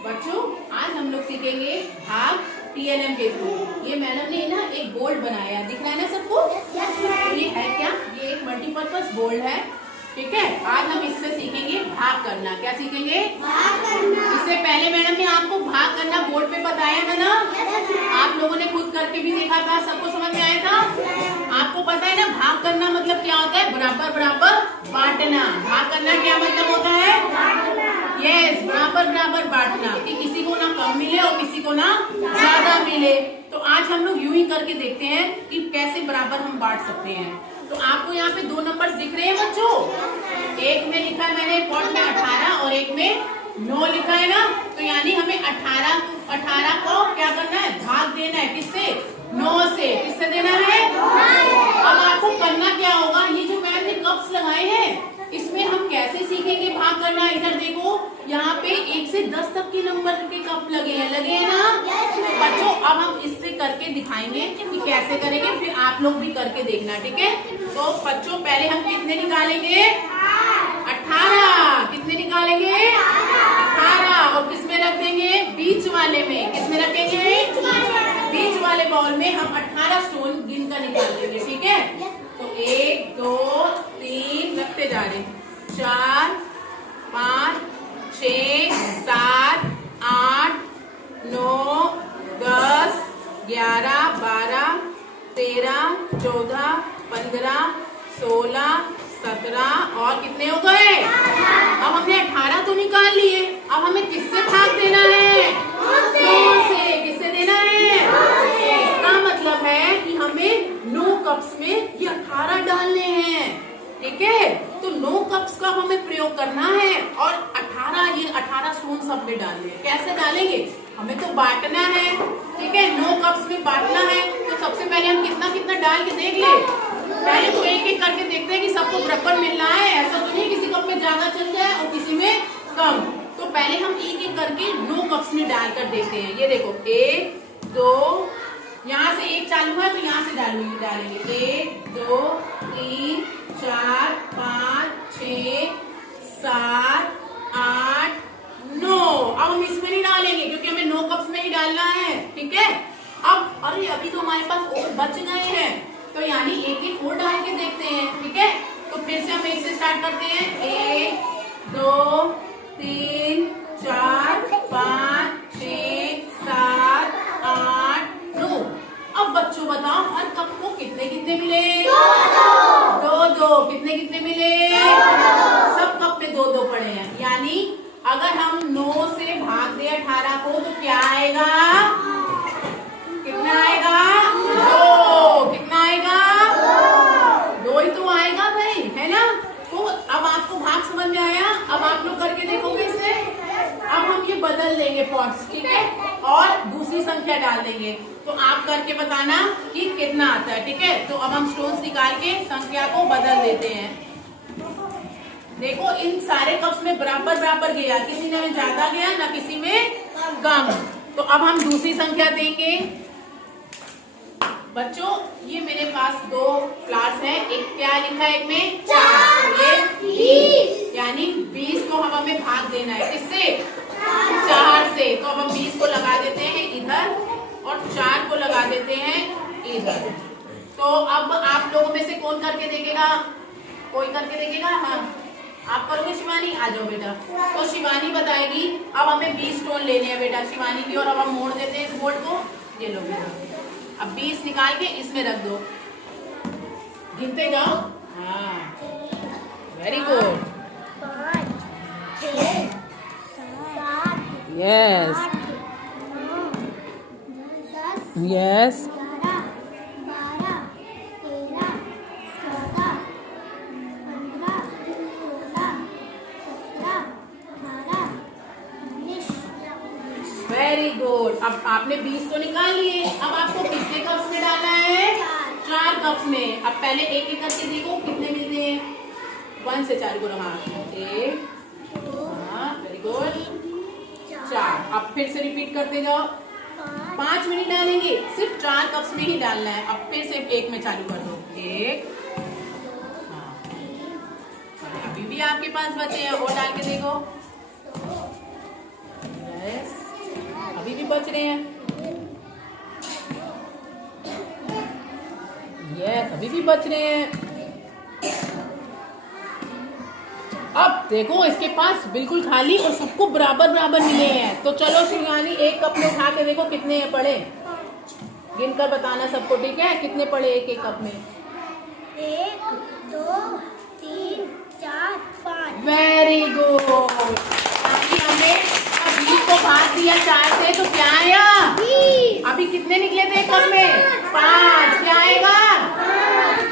बच्चों आज हम लोग सीखेंगे भाग टीएलएम के थ्रू। ये मैडम ने ना एक बोर्ड बनाया, दिख रहा है ना सबको? तो ये है क्या? ये एक मल्टीपर्पज बोर्ड है, ठीक है। आज हम इससे सीखेंगे भाग करना। क्या सीखेंगे? भाग करना। इससे पहले मैडम ने आपको भाग करना बोर्ड पे बताया था ना? आप लोगों ने खुद करके भी देखा था, सबको समझ में आया था? आपको पता है ना भाग करना मतलब क्या होता है? बराबर बराबर बांटना। भाग करना क्या मतलब होता है? यस, बराबर बराबर बांटना, कि किसी को ना कम मिले और किसी को ना ज्यादा मिले। तो आज हम लोग यूं ही करके देखते हैं कि कैसे बराबर हम बांट सकते हैं। तो आपको यहाँ पे 2 नंबर दिख रहे हैं बच्चों? एक में लिखा है मैंने पॉट में 18 और एक में 9 लिखा है ना। तो यानी हमें 18 को क्या करना है? भाग देना है। किससे? 9 से। किससे देना है? अब आपको करना क्या होगा? ये जो मैम ने कप्स लगाए हैं इसमें हम कैसे सीखेंगे भाग करना। इधर देखो, यहाँ पे 1 से 10 तक के नंबर के कप लगे हैं ना बच्चों। अब हम इससे करके दिखाएंगे कि कैसे करेंगे, फिर आप लोग भी करके देखना, ठीक है। तो बच्चों पहले हम कितने निकालेंगे? 18। कितने निकालेंगे? 18। और किसमें रख देंगे? बीच वाले में। किसमें रखेंगे? बीच वाले बॉल में हम 18 स्टोन गिन कर निकाल देंगे, ठीक है। तो 1 2 3 रखते जा रहे, 4 5 6 7 8 9 10 11 12 13 14 15 16 17 और कितने हो गए? अब हमने 18 तो निकाल लिए। अब हमें किससे भाग देना है? 9 से। किससे देना है? इसका मतलब है कि हमें 9 कप्स में ये 18 डालने हैं, ठीक है। तो 9 कप्स का हमें प्रयोग करना है और 18 स्टोन सब में डालने हैं। कैसे डालेंगे? हमें तो बांटना है, ठीक है। 9 कप्स में बांटना है। तो सबसे पहले हम कितना कितना डाल के देख ले। पहले तो एक एक करके देखते हैं कि सबको बराबर मिलना है। ऐसा तो नहीं किसी कप में ज्यादा चल जाए और किसी में कम। तो पहले हम एक एक करके 9 कप्स में डालकर देखते हैं। ये देखो 1 2, यहाँ से 1 चालू है तो यहाँ से डालेंगे 1 2 3 4 5 6 7 8 9। अब हम इसमें नहीं डालेंगे क्योंकि हमें 9 कप्स में ही डालना है, ठीक है। अब अरे अभी तो हमारे पास और बच गए हैं, तो यानी एक एक और डाल के देखते हैं, ठीक है। तो फिर से हम 1 से स्टार्ट करते हैं। 1 2 3 4 5 6 7 8 9। अब बच्चों बताओ हर कप को कितने कितने मिले? 2 कितने कितने मिले? सब कप में 2 पड़े हैं। यानी अगर हम 9 से भाग दे 18 को तो क्या आएगा? कितना आएगा? 2। कितना आएगा? 2 ही तो आएगा भाई, है ना। तो अब आपको भाग समझ में आया? अब आप लोग करके देखोगे इसे। अब हम ये बदल देंगे पॉट्स, ठीक है, और दूसरी संख्या डाल देंगे। तो आप करके बताना कि कितना आता है, ठीक है। तो अब हम स्टोन्स निकाल के संख्या को बदल देते हैं। देखो इन सारे कप्स में बराबर बराबर गया, किसी में ज्यादा गया ना किसी में कम। तो अब हम दूसरी संख्या देंगे। बच्चों ये मेरे पास 2 फ्लावर्स हैं। एक क्या लिखा है? एक में 4, ये 20। यानी 20 को हम हमें भाग देना है। किससे? 4 से। तो अब हम 20 को लगा देते हैं इधर और 4 को लगा देते हैं इधर। तो अब आप लोगों में से कौन करके देखेगा? कोई करके देखेगा? हाँ आप करोगे शिवानी? आ जाओ बेटा। तो शिवानी बताएगी। अब हमें 20 स्टोन लेने हैं बेटा शिवानी की। और अब हम मोड़ देते हैं इस बोर्ड को। ये लो बेटा, अब 20 निकाल के इसमें रख दो, गिनते जाओ। हाँ very good. Yes yes. Very good. अब आपने 20 तो निकाल लिए। अब आपको कितने कप्स में डालना है? 4 कप्स में। अब पहले एक एक करके देखो कितने मिलते हैं। 1 से 4 को रहा 1 वेरी गुड 4। अब फिर से रिपीट करते जाओ। 5 मिनट डालेंगे, सिर्फ 4 कप्स में ही डालना है। अब फिर से 1 में चालू कर दो। 1 अभी भी आपके पास बचे हैं, और डाल के देखो। यस, अभी भी बच रहे हैं। यस, अभी भी बच रहे हैं। अब देखो इसके पास बिल्कुल खाली और सबको बराबर बराबर मिले हैं। तो चलो शिवानी, एक कप में उठा के देखो कितने पड़े, गिनकर बताना सबको, ठीक है? कितने पड़े एक एक कप में? 1 2 3 4 5। Very good. हमने अब 20 को भाग दिया 4 से, तो क्या आया? अभी कितने निकले थे कप में? 5। क्या आएगा?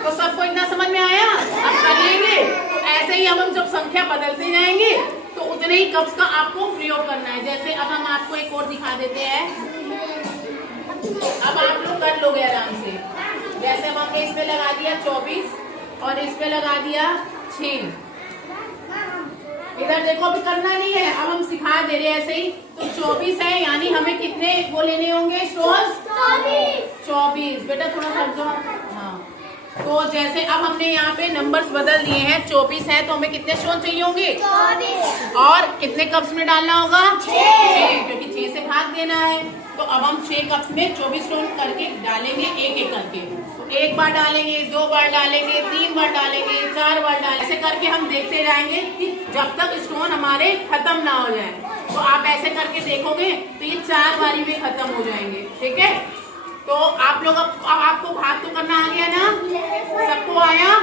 तो सबको इतना समझ में आया? अब कर लेंगे। तो ऐसे ही हम जब संख्या बदलते जाएंगे तो उतने ही कप्स का आपको प्रयोग करना है। जैसे अब हम आपको एक और दिखा देते हैं। अब आप लोग कर लोगे आराम से। जैसे अब हमने इसमें लगा दिया 24 और इसमें लगा दिया 6। इधर देखो, अभी करना नहीं है, अब हम सिखा दे रहे हैं ऐसे ही। तो 24 है, यानी हमें कितने वो लेने होंगे स्टोन्स? 24। बेटा थोड़ा हट जाओ। हाँ, तो जैसे अब हमने यहाँ पे नंबर्स बदल दिए हैं। 24 है तो हमें कितने स्टोन चाहिए होंगे? 24। और कितने कप्स में डालना होगा? 6, क्योंकि 6 से भाग देना है। तो अब हम 6 कप्स में 24 स्टोन करके डालेंगे, एक एक करके। तो 1 बार डालेंगे, 2 बार डालेंगे, 3 बार डालेंगे, 4 बार डालेंगे। ऐसे करके हम देखते जाएंगे कि जब तक स्टोन हमारे खत्म ना हो जाए। तो आप ऐसे करके देखोगे तो ये 4 बारी में खत्म हो जाएंगे, ठीक है? तो आप लोग अब आपको भाग तो करना आ गया ना? सबको आया?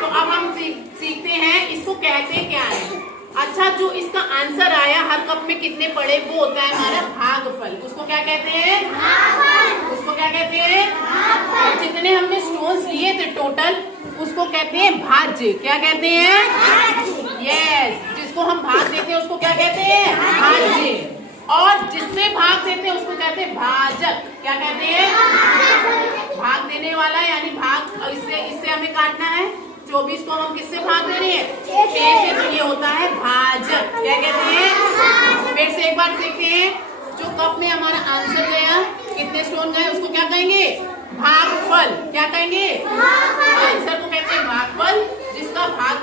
तो अब हम सीखते हैं इसको कहते क्या है। अच्छा, जो इसका आंसर आया हर कप में कितने पड़े, वो होता है हमारा भागफल। उसको क्या कहते हैं? उसको क्या कहते हैं? और जितने हमने स्टोन्स लिए थे टोटल, उसको कहते हैं भाज्य। क्या कहते हैं? यस, जिसको हम भाग देते हैं उसको क्या कहते हैं? भाज्य। और जिससे भाग देते हैं उसको कहते हैं भाजक। क्या कहते हैं? भाग देने वाला, यानी भाग। इससे हमें काटना है। 24 को हम किससे भाग दे रहे हैं? 6 से। तो ये होता है भाजक। क्या कहते हैं? फिर से एक बार देखते हैं। जो कप में हमारा आंसर गया, कितने स्टोन गए, उसको क्या कहेंगे? भागफल। क्या कहेंगे? आंसर को कहते हैं भागफल। जिसका भाग